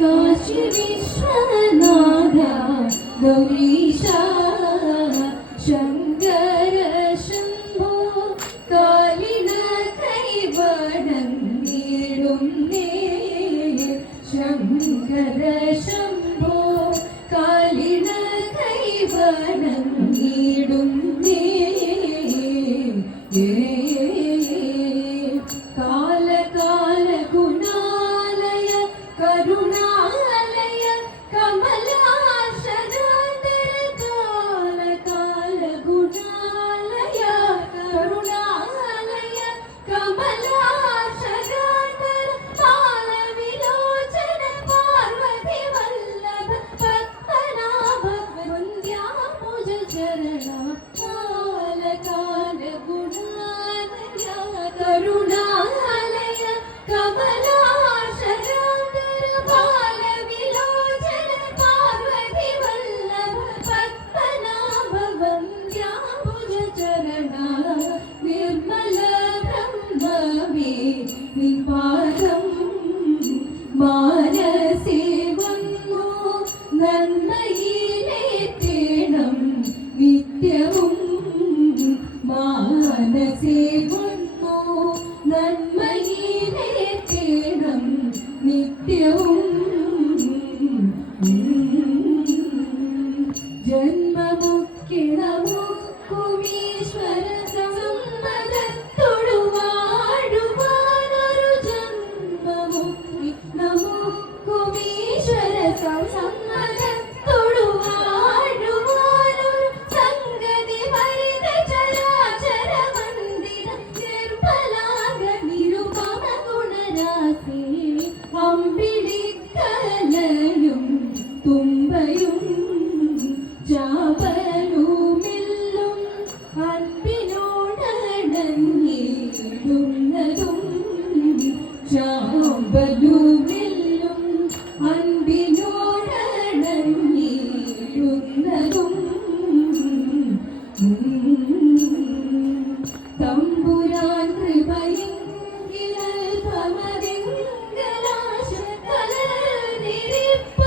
കാശി വിശ്വനാഥ ഗൗരീശ ശങ്കര ശംഭോ കാലിന കൈവണങ്ങിടുന്നേ ശങ്കര ശംഭോ കാലിന കൈവണങ്ങിടുന്നേ കാല കാല ഗുണാലയ കരുണാലയ കമലാശരാധര കാല കാല ഗുണാലയ കരുണാലയ കമലാശരാധര ബാലവിലോചന പാർവതി വല്ലഭ പത്മനാഭ വന്ദ്യാംബുജ ചരണ കാല കാല ഗുണാലയ കരുണാലയ കമലാശരാധര ബാലവിലോചന പാർവതി വല്ലഭ പത്മനാഭ വന്ദ്യാംബുജ ചരണ നിർമ്മല ബ്രഹ്മവേ നിപാദം മാനസേ വന്നു നന്മയിലേറ്റേണം നിത്യവും മാനസേ വന്നു നന്മയിലേറ്റേണം നിത്യവും ജന്മമുക്കിടമുക്കുമീശ്വര സമ്മതത്തോടു വാഴുവാനൊരു ജന്മമുക്തി നമുക്കുമീശ്വര സമ്മതത്തോടു വാഴുവാനൊരു സംഗതി വരിത ചരാചര മന്ദിര നിർമ്മലാംഗ നിരുപമ ഗുണരാശി അമ്പിളിക്കലയും തുമ്പയും ചാപലുമില്ലും അൻപിനോടണങ്ങിടുന്നതും ചാമ്പലുമില്ലും അൻപിനോടണങ്ങിടുന്നതും തമ്പുരാൻ കൃപയെങ്കിലൽപമതിങ്കലാശ കലനിരിപ്പതും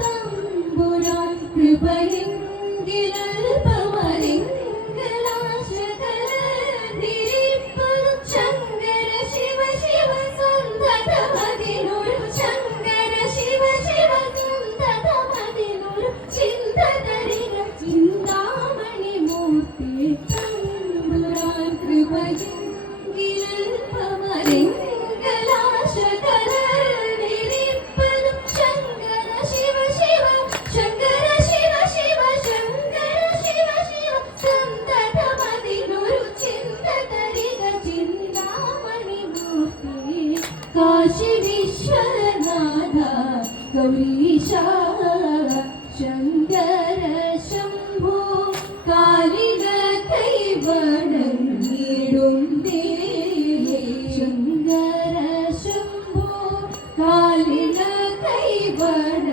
തമ്പുരാൻ കൃപയെങ്കിലൽപമതിങ്കലാശ കലനിരിപ്പതും ശങ്കര ശിവ ശിവ സന്തതമതിനൊരു ശങ്കര ശിവ ശിവ സന്തതമതിനൊരു ചിന്തതരിക ചിന്താമണി മൂർത്തി തമ്പുരാൻ കൃപയെങ്കിലൽപമതിങ്കലാശ കലനിരിപ്പതും ശങ്കര ശിവ ശിവ ശങ്കര ശിവ ശിവ ശങ്കര ശിവ ശിവ സന്തതമതിനൊരു ചിന്തതരിക ചിന്താമണി മൂർത്തി കാശി വിശ്വനാഥ ഗൗരീശ ശങ്കര ശംഭോ കാലിക കൈവണങ്ങിടുന്നേ ശങ്കര ശംഭോ കാലിക കൈവണ